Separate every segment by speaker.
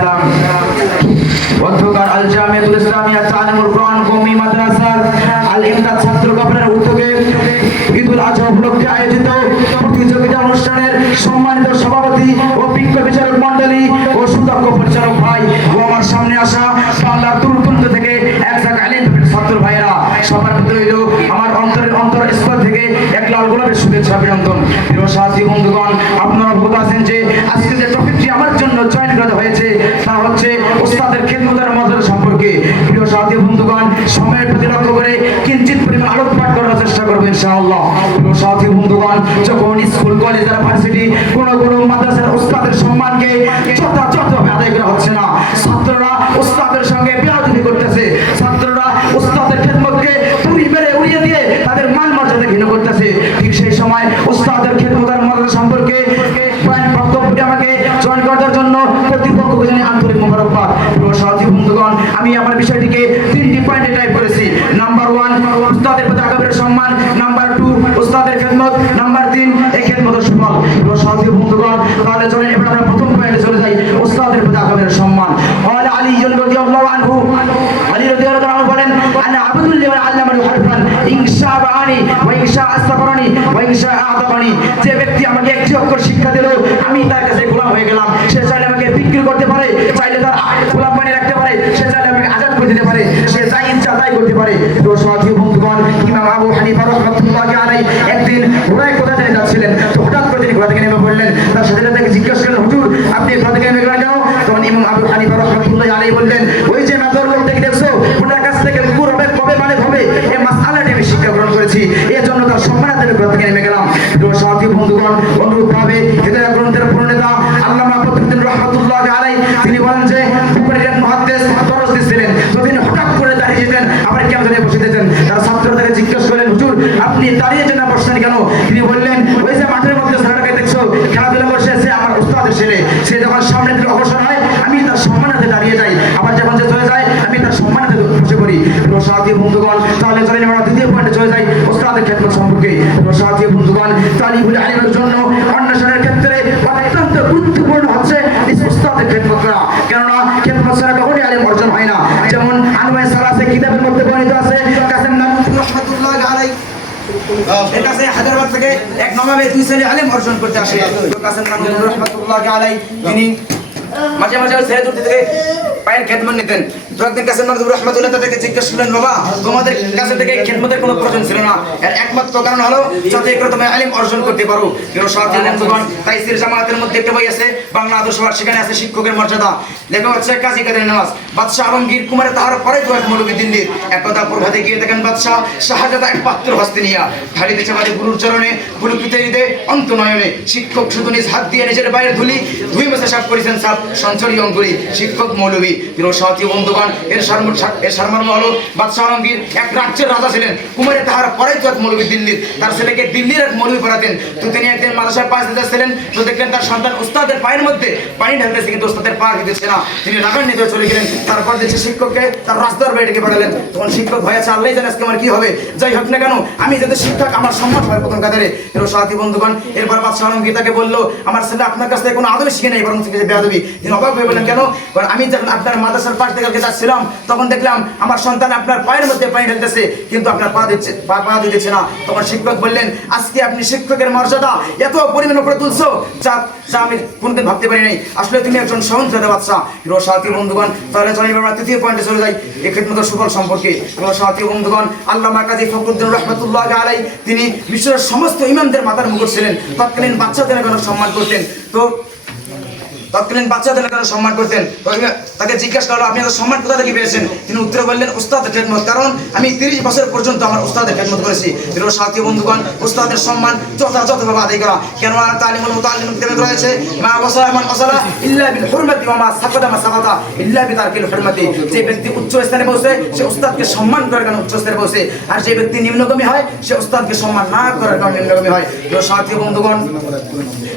Speaker 1: সালাম। অধ্যকার আল জামিয়াতুল ইসলামিয়া তালিমুল কোরআন কওমি মাদ্রাসার আল ইমদাদ ছাত্র কবরের উদ্যোগে ঈদুল আজহা উপলক্ষে আয়োজিত প্রতিযোগিতা অনুষ্ঠানের সম্মানিত সভাপতি ও বিজ্ঞ বিচারক মণ্ডলী গোলাপের শুভেচ্ছা অভিনন্দন প্রিয় সাথী, বন্ধুগণ, আপনারা ভোগ আছেন যে আজকে যে টপিকটি আমার জন্য চয়ন করা হয়েছে, তা হচ্ছে ওস্তাদের খেদমতের মজার সম্পর্কে। প্রিয় সাথী, বন্ধুগণ, সময়ের প্রতি লক্ষ্য করে কিঞ্চিত পরিমাণ আলোকপাত করার চেষ্টা করবেন ইনশাআল্লাহ। প্রিয় সাথী, বন্ধুগণ, যখন স্কুল, কলেজ আর ভার্সিটি কোনো কোনো মাদ্রাসার আমার বিষয়টিকে তিনটি পয়েন্টে টাইপ করেছি। নাম্বার ওয়ান উস্তাদের প্রতি আগামীর সম্মান। নাম্বার টু উস্তাদের খেদমত। নাম্বার তিন এই খেদমতের সুফল। বন্ধুগণ, তাহলে চলে এবার আমরা প্রথম পয়েন্টে চলে যাই, উস্তাদের প্রতি সম্মান। আলী আনহু আলী আনহু বলেন যে ব্যক্তি আমাকে একটি অক্ষর শিক্ষা দিল, আমি তার কাছে গোলাম হয়ে গেলাম। সে চাইলে তো সাথী বন্ধুগণ, ইমাম আবু হানিফা একদিন ঘোড়ায় কোথা থেকে যাচ্ছিলেন? তো হঠাৎ করে তিনি ঘোড়া থেকে নেমে পড়লেন? তার সাথে তাকে করলেন, হুজুর, আপনি ঘোড়া থেকে নেমে গেলেন তখন ইমাম আবু হানিফা বললেন, ওই যে দেখছ কাছ থেকে কুকুর হবে, কবে মানে হবে এই আমি শিক্ষা গ্রহণ করেছি এর জন্য তার সম্মানার্থে ঘোড়া থেকে নেমে গেলাম? তো সাথী বন্ধুগণ হিদায়াত গ্রন্থের প্রণেতা আল্লামা ফখরুদ্দিন তিনি বলেন যে বুখারীর এক মুহাদ্দিস দরস দিছিলেন তো তিনি হঠাৎ করে দাঁড়িয়ে যেতেন আবার কেমন জানিয়ে বসে দিতেন তার ছাত্র তাকে জিজ্ঞেস করলেন হুজুর আপনি দাঁড়িয়ে যেন বসছেন কেন? তিনি বললেন, ওই যে মাঠের মধ্যে ছেলেটাকে দেখছ, খেলাধুলা করছে, সে আমার উস্তাদের ছেলে। সে যখন সামনে থেকে অবসর হয়, আমি তার সম্মানাতে দাঁড়িয়ে যাই। আবার যখন সে চলে যায়, আমি তার সম্মানাতে বসে পড়ি। রসাদি বন্ধুগণ, তাহলে চলেন আমরা দ্বিতীয় পয়েন্টে চলে যাই ওস্তাদের ক্ষেত্র সম্পর্কে। রসাদি বন্ধুগণ, তালিবুল আলিমের জন্য অন্বেষণের ক্ষেত্রে অত্যন্ত গুরুত্বপূর্ণ হচ্ছে এই ওস্তাদের ক্ষেত্র করা কেননা ক্ষেত্র ছাড়া কখনই আলিম অর্জন হয় না। যেমন আনওয়ার সালাসে কিতাবের মধ্যে বর্ণিত আছে, কাসেম নাম রহমাতুল্লাহ আলাইহি এর কাছে হায়দ্রাবাদ থেকে এক নবাবে দুই ছেলে করতে আসে। তিনি মাঝে মাঝে ওই দুটি থেকে পায়ের খেদমত নিতেন। তো একদিন কাসেম নাম রহমাতুল্লাহ তাদেরকে জিজ্ঞেস করলেন বাবা তোমাদের কাছে থেকে খেদমতের কোনো প্রয়োজন ছিল না। এর একমাত্র কারণ হলো যাতে করে তুমি আলেম অর্জন করতে পারো। প্রিয় সাথী বন্ধুগণ তাইসির জামাতের মধ্যে একটা বই আছে বাংলা আদর্শ পাঠ, সেখানে আছে শিক্ষকের মর্যাদা। লেখা হচ্ছে কাজী কাদের নামাজ। বাদশাহ আলমগীর কুমারে তাহার পরে তো এক মৌলবী দিল্লির। একদা প্রভাতে গিয়ে দেখেন বাদশাহ শাহজাদা এক পাত্র হস্তে নিয়া। ঢালিতেছে মাঝে গুরুর চরণে গুরু পিতাইতে অন্ত নয়নে শিক্ষক শুধু নিজ হাত দিয়ে নিজের বাইরে ধুলি ধুই মাসে সাফ করেছেন সাপ সঞ্চরী অঙ্গুলি। শিক্ষক মৌলবী প্রিয় বন্ধুগণ, এর এর বাদশাহ আলমগীর এক রাজ্যের রাজা ছিলেন। কুমারে তাহার তো এক দিল্লির। তার ছেলেকে দিল্লির এক পড়াতেন তো তিনি একদিন পাশ দিতে ছিলেন তো দেখলেন তার সন্তান উস্তাদের পায়ের মধ্যে পানি ঢালতেছে, কিন্তু উস্তাদের পা দিতেছে না। তিনি চলে গেলেন। তারপর দেখছে শিক্ষককে তার রাস্তার বাইরে তখন শিক্ষক ভয় আছে আল্লাহ জানে আজকে আমার কি হবে। যাই হোক না কেন, আমি যাতে শিক্ষক, আমার সম্মান হয় প্রথম কাতারে। সাথী বন্ধুগণ, এরপর বাদশাহ আলমগীর তাকে বলল, আমার ছেলে আপনার কাছ থেকে কোনো আদর শিখে নেই, বরং শিখেছে বেয়াদবি। তিনি অবাক হয়ে বললেন, কেন? আমি যখন আপনার মাদ্রাসার পাশ থেকে কালকে যাচ্ছিলাম, তখন দেখলাম আমার সন্তান আপনার পায়ের মধ্যে পানি ঢেলতেছে, কিন্তু আপনার পা দিচ্ছে, পা পা দিতেছে না। তখন শিক্ষক বললেন, আজকে আপনি শিক্ষকের মর্যাদা এত পরিমাণ উপরে তুলছো, যা যা আমি কোনদিন ভাবতে পারি নাই। আসলে তুমি একজন সহনশীল বাচ্চা প্রিয় সাথী বন্ধুগণ, তাহলে চলে আমরা তৃতীয় পয়েন্টে চলে যাই। এই খেদমত সুফল সম্পর্কে। প্রিয় সাথী বন্ধুগণ, আল্লামা কাজী ফখরুদ্দিন রহমতুল্লাহ আলাই তিনি বিশ্বের সমস্ত ইমামদের মাথার মুকুট ছিলেন। তৎকালীন বাচ্চাদের সম্মান করতেন। তো তৎকালীন বাচ্চাদের কেন সম্মান করতেন? তাকে জিজ্ঞাসা করল, আপনি সম্মান কোথা থেকে পেয়েছেন? তিনি উত্তরে বললেন উস্তাদের খেদমত। কারণ আমি তিরিশ বছর পর্যন্ত আমার উস্তাদের খেদমত করেছি। প্রিয় সাথী বন্ধুগণ, উস্তাদের সম্মান যথাযথভাবে আদায় করা। কেন তালিমুল মুতাল্লিম কিতাবে রয়েছে মা ওয়াসালা মান ওয়াসালা ইল্লা বিল হুরমাতি ওয়া মা সাকাতা মা সাকাতা ইল্লা বিতারকিল হুরমাতি। যে ব্যক্তি উচ্চ স্থানে পৌঁছে, সে উস্তাদকে সম্মান করার কারণে উচ্চ স্থানে পৌঁছে। আর যে ব্যক্তি নিম্নগামী হয়, সে উস্তাদকে সম্মান না করার কারণে নিম্নগামী হয়। প্রিয় সাথী বন্ধুগণ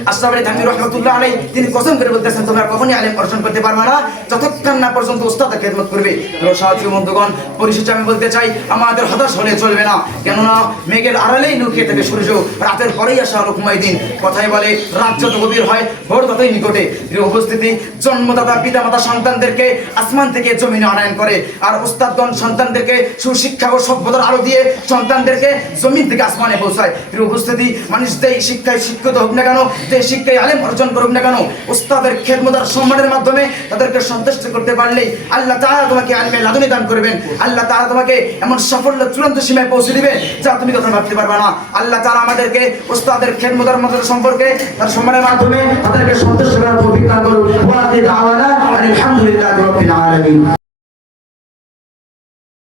Speaker 2: আশরাফ থানভী রহমতুল্লাহ আলাই তিনি কসম করে বলতেছেন, তোমরা কখনই আলেম অর্জন করতে পারবে না। যতক্ষণ না পর্যন্ত উস্তাদের খেদমত করবে। সাথী বন্ধুগণ, পরিশেষে আমি বলতে চাই, আমাদের হতাশ হলে চলবে না। কেননা, মেঘের আড়ালেই লুকিয়ে থাকে সূর্য, রাতের পরেই আসা হলো দিন কথাই বলে, রাত যত গভীর হয়, ভোর ততই নিকটে। উপস্থিতি, জন্মদাতা, পিতামাতা সন্তানদেরকে আসমান থেকে জমিনে আনয়ন করে, আর উস্তাদগণ সন্তানদেরকে সুশিক্ষা ও সভ্যতার আলো দিয়ে সন্তানদেরকে জমিন থেকে আসমানে পৌঁছায়। উপস্থিতি মানুষ শিক্ষায় শিক্ষিত হোক না কেন যে শিক্ষায় আলেম অর্জন করুক না কেন, উস্তাদের খেদমতার সম্মানের মাধ্যমে তাদেরকে সন্তুষ্ট করতে পারলেই আল্লাহ তাআলা তোমাকে আলমে লাদুনি দান করবেন। আল্লাহ তাআলা তোমাকে এমন সাফল্য চূড়ান্ত সীমায় পৌঁছে দিবে যা তুমি কথা ভাবতে পারবে না। আল্লাহ তাআলা আমাদেরকে উস্তাদের খেদমতার মতো সম্পর্কে তার সম্মানের মাধ্যমে তাদেরকে সন্তুষ্ট করার দান করুন। আলহামদুলিল্লাহি